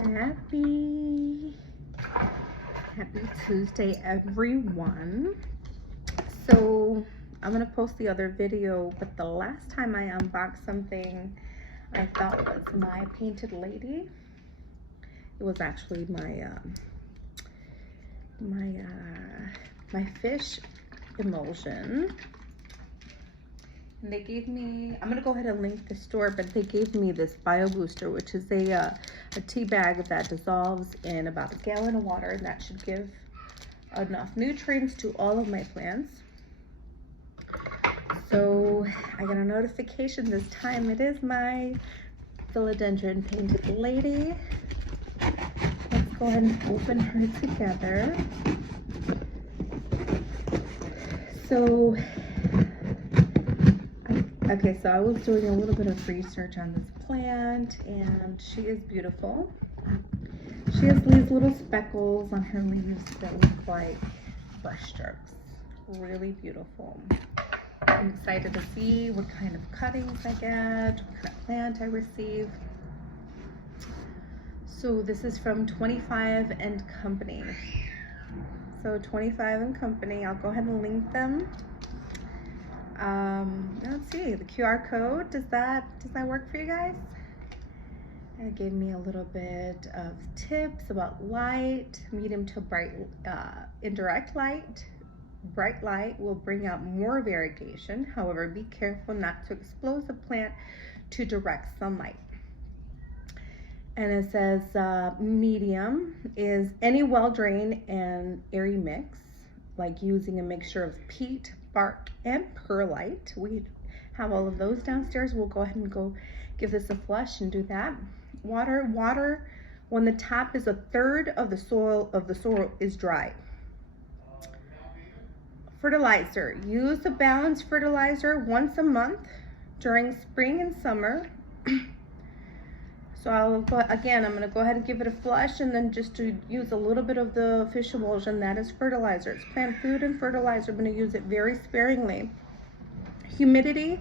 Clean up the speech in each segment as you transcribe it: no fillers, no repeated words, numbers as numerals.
Happy Tuesday, everyone. So I'm gonna post the other video, but the last time I unboxed something I thought was my painted lady, it was actually my fish emulsion. And they gave me, I'm gonna go ahead and link the store, but they gave me this bio booster, which is a tea bag that dissolves in about a gallon of water, and that should give enough nutrients to all of my plants. So I got a notification this time. It is my Philodendron painted lady. Let's go ahead and open her together. So okay, so I was doing a little bit of research on this plant, and she is beautiful. She has these little speckles on her leaves that look like brush strokes. Really beautiful. I'm excited to see what kind of cuttings I get, what kind of plant I receive. So this is from 25 and Company. So 25 and Company, I'll go ahead and link them. Let's see, the QR code, does that work for you guys? It gave me a little bit of tips about light, medium to bright, indirect light. Bright light will bring out more variegation. However, be careful not to expose the plant to direct sunlight. And it says medium is any well-drained and airy mix, like using a mixture of peat, bark, and perlite. We have all of those downstairs. We'll go ahead and go give this a flush and do that. Water when the top is a third of the soil is dry. Fertilizer, use a balanced fertilizer once a month during spring and summer. So I'm gonna go ahead and give it a flush, and then just to use a little bit of the fish emulsion, that is fertilizer. It's plant food and fertilizer. I'm gonna use it very sparingly. Humidity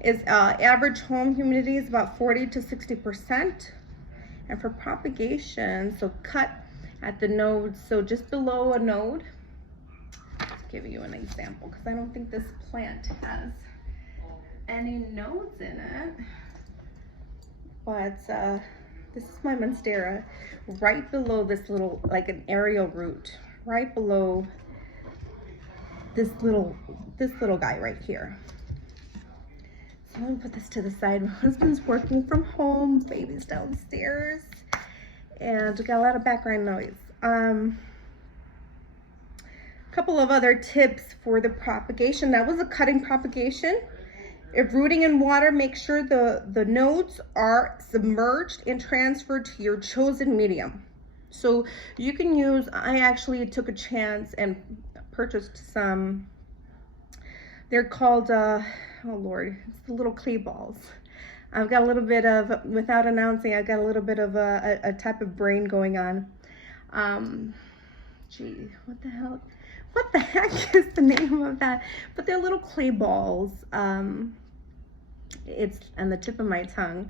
is, average home humidity is about 40 to 60%. And for propagation, so cut at the nodes, so just below a node. Let's give you an example, because I don't think this plant has any nodes in it. But this is my monstera, right below this little, like an aerial root, right below this little guy right here. So I'm gonna put this to the side. My husband's working from home, baby's downstairs, and we got a lot of background noise. Couple of other tips for the propagation. That was a cutting propagation. If rooting in water, make sure the nodes are submerged and transferred to your chosen medium. So you can use, I actually took a chance and purchased some, they're called, oh Lord, it's the little clay balls. I've got a little bit of, without announcing, I've got a little bit of a type of brain going on. Gee, what the hell? What the heck is the name of that? But they're little clay balls. It's on the tip of my tongue,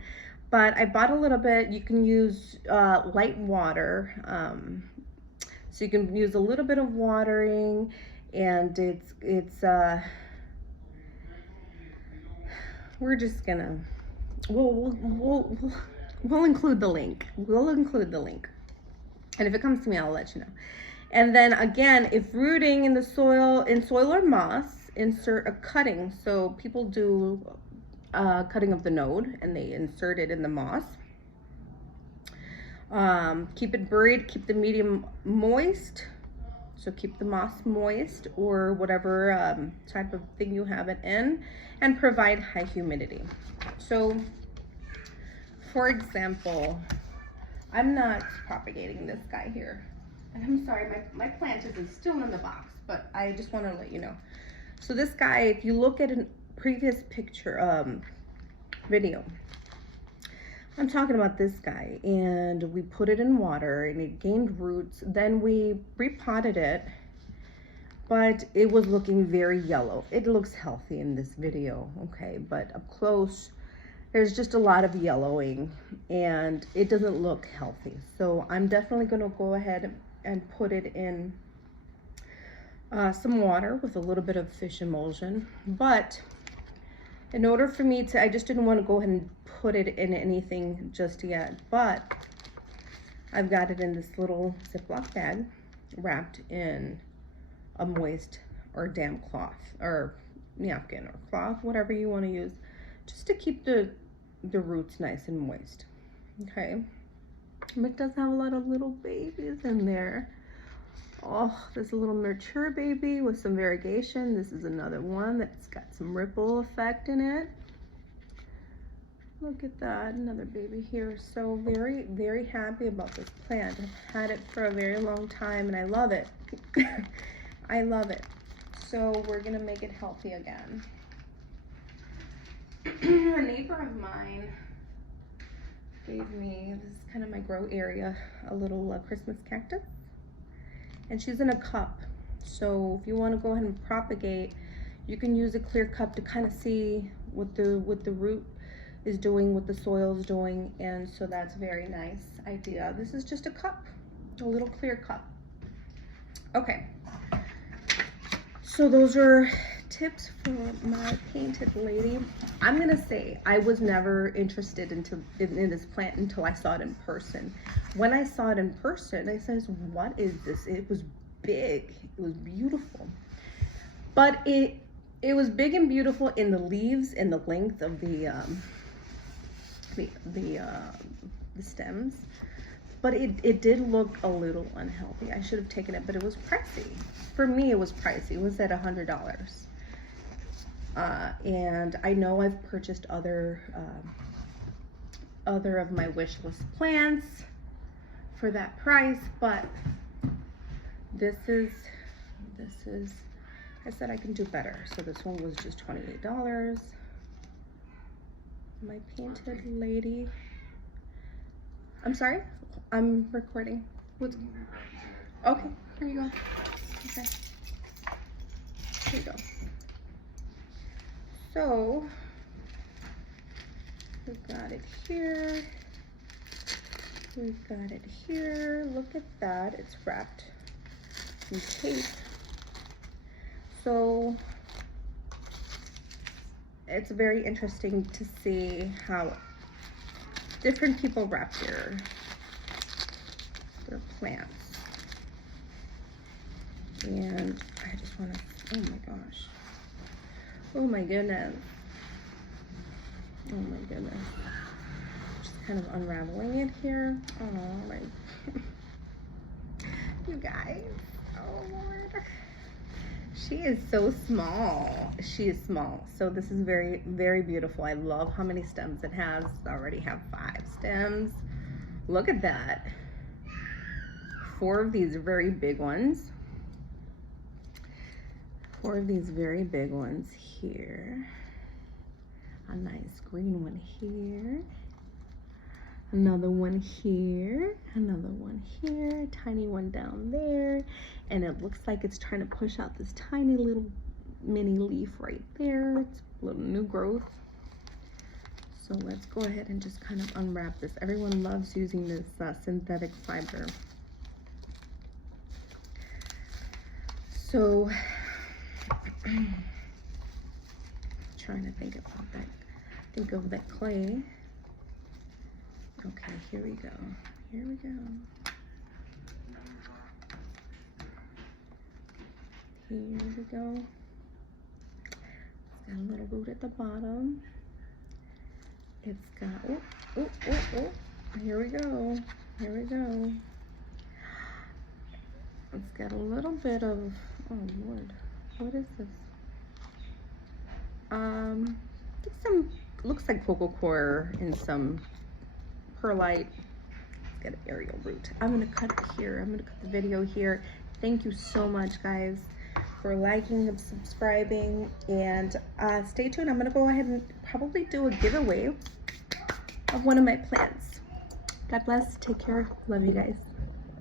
but I bought a little bit. You can use light water, so you can use a little bit of watering, and we're just gonna, we'll include the link. We'll include the link, and if it comes to me, I'll let you know. And then again, if rooting in the soil, or moss, insert a cutting. So people do cutting of the node, and they insert it in the moss. Keep it buried, keep the medium moist. So keep the moss moist, or whatever type of thing you have it in, and provide high humidity. So for example, I'm not propagating this guy here. And I'm sorry, my plant is still in the box, but I just want to let you know. So this guy, if you look at a previous picture, video, I'm talking about this guy, and we put it in water and it gained roots. Then we repotted it, but it was looking very yellow. It looks healthy in this video, okay, but up close, there's just a lot of yellowing and it doesn't look healthy. So I'm definitely going to go ahead and put it in some water with a little bit of fish emulsion. But in order for me to, I just didn't want to go ahead and put it in anything just yet, but I've got it in this little Ziploc bag wrapped in a moist or damp cloth or napkin or cloth, whatever you want to use, just to keep the roots nice and moist. Okay, it does have a lot of little babies in there. Oh, there's a little mature baby with some variegation. This is another one that's got some ripple effect in it. Look at that, another baby here. So very, very happy about this plant. I've had it for a very long time and I love it. I love it. So we're gonna make it healthy again. A neighbor of mine gave me, this is kind of my grow area, a little Christmas cactus. And she's in a cup. So if you want to go ahead and propagate, you can use a clear cup to kind of see what the root is doing, what the soil is doing. And so that's a very nice idea. This is just a cup, a little clear cup. Okay. So those are tips for my painted lady. I'm gonna say I was never interested in this plant until I saw it in person. When I saw it in person, I said, what is this? It was big, it was beautiful. But it was big and beautiful in the leaves and the length of the stems. But it did look a little unhealthy. I should have taken it, but it was pricey. For me, it was pricey. It was at $100. And I know I've purchased other of my wish list plants for that price, but this is, I said I can do better. So this one was just $28. My painted lady. I'm sorry, I'm recording. What's, okay, here you go. Okay, here you go. So we've got it here. We've got it here. Look at that. It's wrapped in tape. So it's very interesting to see how different people wrap their plants. And I just want to, oh my gosh. Oh my goodness. Oh my goodness. Just kind of unraveling it here. Oh my. You guys. Oh Lord. She is so small. She is small. So this is very, very beautiful. I love how many stems it has. I already have 5 stems. Look at that. 4 of these very big ones. 4 of these very big ones here. A nice green one here. Another one here. Another one here. Tiny one down there. And it looks like it's trying to push out this tiny little mini leaf right there. It's a little new growth. So let's go ahead and just kind of unwrap this. Everyone loves using this synthetic fiber. So trying to think about that. Think of that clay. Okay, here we go. Here we go. Here we go. It's got a little root at the bottom. It's got, oh, oh, oh, oh. Here we go. Here we go. It's got a little bit of, oh Lord, what is this? Some, looks like vocal core and some perlite. It's got an aerial root. I'm gonna cut it here. I'm gonna cut the video here. Thank you so much, guys, for liking and subscribing, and stay tuned. I'm gonna go ahead and probably do a giveaway of one of my plants. God bless. Take care. Love you guys.